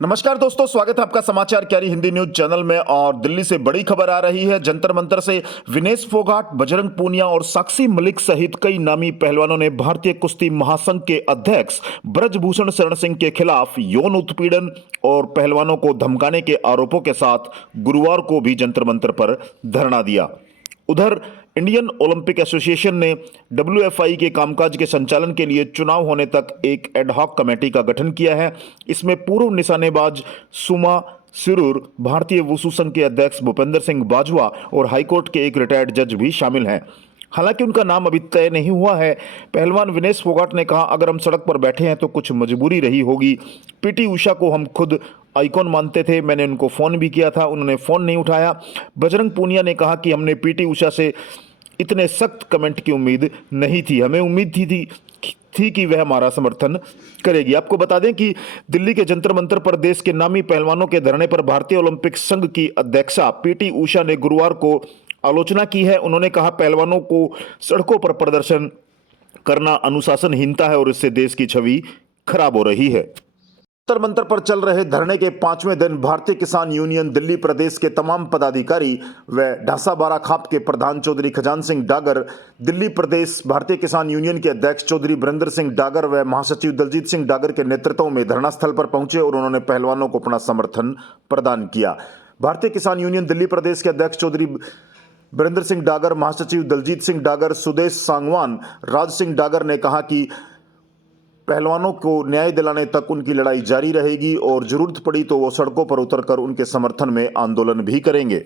नमस्कार दोस्तों, स्वागत है आपका समाचार क्यारी हिंदी न्यूज चैनल में। और दिल्ली से बड़ी खबर आ रही है। जंतर मंतर से विनेश फोगाट, बजरंग पूनिया और साक्षी मलिक सहित कई नामी पहलवानों ने भारतीय कुश्ती महासंघ के अध्यक्ष ब्रजभूषण शरण सिंह के खिलाफ यौन उत्पीड़न और पहलवानों को धमकाने के आरोपों के साथ गुरुवार को भी जंतर मंतर पर धरना दिया। उधर इंडियन ओलंपिक एसोसिएशन ने डब्ल्यूएफआई के कामकाज के संचालन के लिए चुनाव होने तक एक एडहॉक कमेटी का गठन किया है। इसमें पूर्व निशानेबाज सुमा सिरूर, भारतीय वुशु संघ के अध्यक्ष भूपेंद्र सिंह बाजवा और हाईकोर्ट के एक रिटायर्ड जज भी शामिल हैं। हालांकि उनका नाम अभी तय नहीं हुआ है। पहलवान विनेश फोगाट ने कहा, अगर हम सड़क पर बैठे हैं तो कुछ मजबूरी रही होगी। पीटी उषा को हम खुद आइकॉन मानते थे, मैंने उनको फ़ोन भी किया था, उन्होंने फ़ोन नहीं उठाया। बजरंग पूनिया ने कहा कि हमने पीटी उषा से इतने सख्त कमेंट की उम्मीद नहीं थी, हमें उम्मीद थी कि वह हमारा समर्थन करेगी। आपको बता दें कि दिल्ली के जंतर मंतर पर देश के नामी पहलवानों के धरने पर भारतीय ओलंपिक संघ की अध्यक्षा पीटी उषा ने गुरुवार को आलोचना की है। उन्होंने कहा, पहलवानों को सड़कों पर प्रदर्शन करना अनुशासनहीनता है और इससे देश की छवि खराब हो रही है। जंतर मंतर पर चल रहे धरने के 5वें दिन भारतीय किसान यूनियन दिल्ली प्रदेश के तमाम पदाधिकारी व ढांसा बारा खाप के प्रधान चौधरी खजान सिंह डागर, दिल्ली प्रदेश भारतीय किसान यूनियन के अध्यक्ष चौधरी बरिंदर सिंह डागर व महासचिव दलजीत सिंह डागर के नेतृत्व में धरना स्थल पर पहुंचे और उन्होंने पहलवानों को अपना समर्थन प्रदान किया। भारतीय किसान यूनियन दिल्ली प्रदेश के अध्यक्ष चौधरी बरिंदर सिंह डागर, महासचिव दलजीत सिंह डागर, सुदेश सांगवान, राज सिंह डागर ने कहा कि पहलवानों को न्याय दिलाने तक उनकी लड़ाई जारी रहेगी और जरूरत पड़ी तो वो सड़कों पर उतरकर उनके समर्थन में आंदोलन भी करेंगे।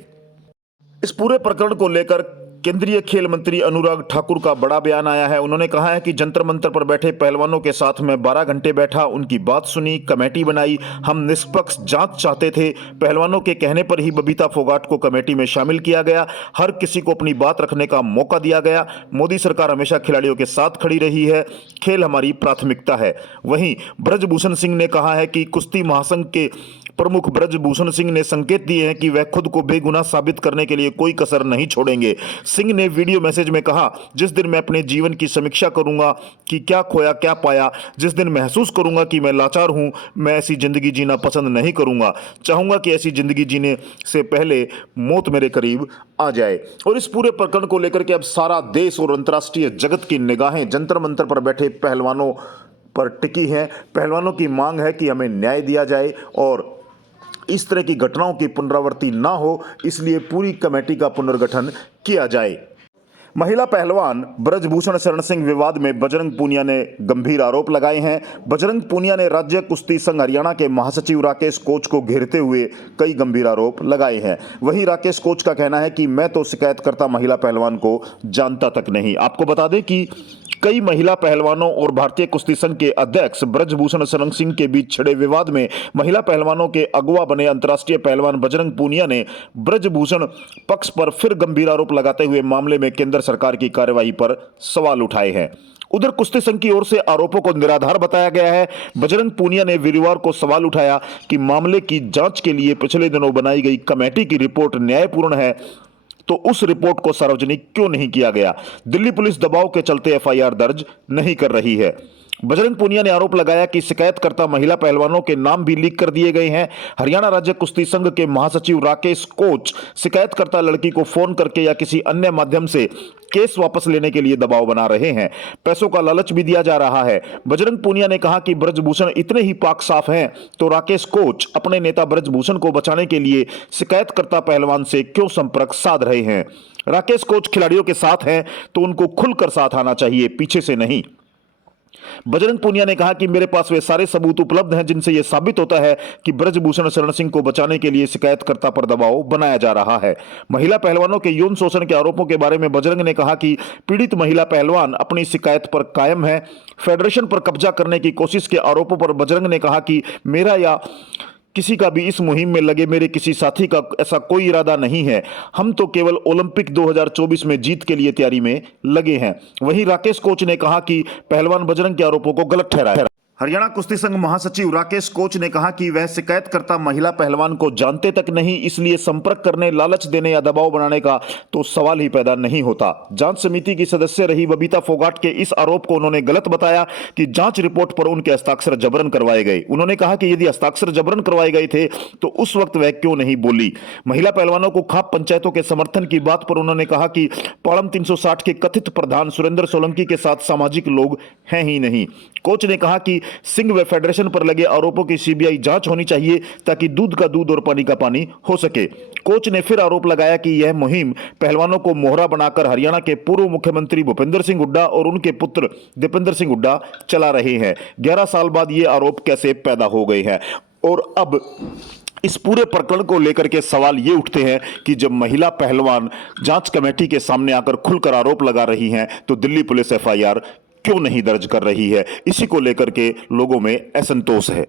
इस पूरे प्रकरण को लेकर केंद्रीय खेल मंत्री अनुराग ठाकुर का बड़ा बयान आया है। उन्होंने कहा है कि जंतर मंतर पर बैठे पहलवानों के साथ मैं 12 घंटे बैठा, उनकी बात सुनी, कमेटी बनाई। हम निष्पक्ष जांच चाहते थे। पहलवानों के कहने पर ही बबीता फोगाट को कमेटी में शामिल किया गया। हर किसी को अपनी बात रखने का मौका दिया गया। मोदी सरकार हमेशा खिलाड़ियों के साथ खड़ी रही है। खेल हमारी प्राथमिकता है। वहीं ब्रजभूषण सिंह ने कहा है कि कुश्ती महासंघ के प्रमुख ब्रजभूषण सिंह ने संकेत दिए हैं कि वह खुद को बेगुनाह साबित करने के लिए कोई कसर नहीं छोड़ेंगे। सिंह ने वीडियो मैसेज में कहा, जिस दिन मैं अपने जीवन की समीक्षा करूंगा कि क्या खोया क्या पाया, जिस दिन महसूस करूंगा कि मैं लाचार हूं, मैं ऐसी जिंदगी जीना पसंद नहीं करूंगा। चाहूंगा कि ऐसी जिंदगी जीने से पहले मौत मेरे करीब आ जाए। और इस पूरे प्रकरण को लेकर के अब सारा देश और अंतर्राष्ट्रीय जगत की निगाहें जंतर मंतर पर बैठे पहलवानों पर टिकी हैं। पहलवानों की मांग है कि हमें न्याय दिया जाए और इस तरह की घटनाओं की पुनरावृत्ति ना हो, इसलिए पूरी कमेटी का पुनर्गठन किया जाए। महिला पहलवान ब्रजभूषण शरण सिंह विवाद में बजरंग पूनिया ने गंभीर आरोप लगाए हैं। बजरंग पूनिया ने राज्य कुश्ती संघ हरियाणा के महासचिव राकेश कोच को घेरते हुए कई गंभीर आरोप लगाए हैं। वहीं राकेश कोच का कहना है कि मैं तो शिकायतकर्ता महिला पहलवान को जानता तक नहीं। आपको बता दें कि कई महिला पहलवानों और भारतीय कुश्ती संघ के अध्यक्ष ब्रजभूषण शरण सिंह के बीच छिड़े विवाद में महिला पहलवानों के अगुवा बने अंतर्राष्ट्रीय पहलवान बजरंग पूनिया ने ब्रजभूषण पक्ष पर फिर गंभीर आरोप लगाते हुए मामले में केंद्र सरकार की कार्यवाही पर सवाल उठाए हैं। उधर कुश्ती संघ की ओर से आरोपों को निराधार बताया गया है। बजरंग पूनिया ने वीरवार को सवाल उठाया कि मामले की जांच के लिए पिछले दिनों बनाई गई कमेटी की रिपोर्ट न्यायपूर्ण है, तो उस रिपोर्ट को सार्वजनिक क्यों नहीं किया गया। दिल्ली पुलिस दबाव के चलते एफआईआर दर्ज नहीं कर रही है। बजरंग पूनिया ने आरोप लगाया कि शिकायतकर्ता महिला पहलवानों के नाम भी लीक कर दिए गए हैं। हरियाणा राज्य कुश्ती संघ के महासचिव राकेश कोच शिकायतकर्ता लड़की को फोन करके या किसी अन्य माध्यम से केस वापस लेने के लिए दबाव बना रहे हैं। पैसों का लालच भी दिया जा रहा है। बजरंग पूनिया ने कहा कि ब्रजभूषण इतने ही पाक साफ हैं तो राकेश कोच अपने नेता ब्रजभूषण को बचाने के लिए शिकायतकर्ता पहलवान से क्यों संपर्क साध रहे हैं। राकेश कोच खिलाड़ियों के साथ हैं तो उनको खुलकर साथ आना चाहिए, पीछे से नहीं। बजरंग पूनिया ने कहा कि मेरे पास वे सारे सबूत उपलब्ध हैं जिनसे यह साबित होता है कि ब्रजभूषण शरण सिंह को बचाने के लिए शिकायतकर्ता पर दबाव बनाया जा रहा है। महिला पहलवानों के यौन शोषण के आरोपों के बारे में बजरंग ने कहा कि पीड़ित महिला पहलवान अपनी शिकायत पर कायम है। फेडरेशन पर कब्जा करने की कोशिश के आरोपों पर बजरंग ने कहा कि मेरा या किसी का भी इस मुहिम में लगे मेरे किसी साथी का ऐसा कोई इरादा नहीं है। हम तो केवल ओलंपिक 2024 में जीत के लिए तैयारी में लगे हैं। वहीं राकेश कोच ने कहा कि पहलवान बजरंग के आरोपों को गलत ठहराया। हरियाणा कुश्ती संघ महासचिव राकेश कोच ने कहा कि वह शिकायतकर्ता महिला पहलवान को जानते तक नहीं, इसलिए संपर्क करने, लालच देने या दबाव बनाने का तो सवाल ही पैदा नहीं होता। जांच समिति की सदस्य रही बबीता फोगाट के इस आरोप को उन्होंने गलत बताया कि जांच रिपोर्ट पर उनके हस्ताक्षर जबरन करवाए गए। उन्होंने कहा कि यदि हस्ताक्षर जबरन करवाए गए थे तो उस वक्त वह क्यों नहीं बोली। महिला पहलवानों को खाप पंचायतों के समर्थन की बात पर उन्होंने कहा कि पाड़म 360 के कथित प्रधान सुरेंद्र सोलंकी के साथ सामाजिक लोग हैं ही नहीं। कोच ने कहा कि सिंह व फेडरेशन पर लगे आरोपों की सीबीआई जांच होनी चाहिए ताकि दूध का दूध और पानी का पानी हो सके। कोच ने फिर आरोप लगाया कि यह मुहिम पहलवानों को मोहरा बनाकर हरियाणा के पूर्व मुख्यमंत्री भूपेंद्र सिंह हुड्डा और उनके पुत्र दीपेंद्र सिंह हुड्डा चला रहे हैं। 11 साल बाद ये आरोप कैसे पैदा हो गए हैं। और अब इस पूरे प्रकरण को लेकर के सवाल ये उठते हैं कि जब महिला पहलवान जांच कमेटी के सामने आकर खुलकर आरोप लगा रही हैं तो दिल्ली पुलिस एफआईआर क्यों नहीं दर्ज कर रही है। इसी को लेकर के लोगों में असंतोष है।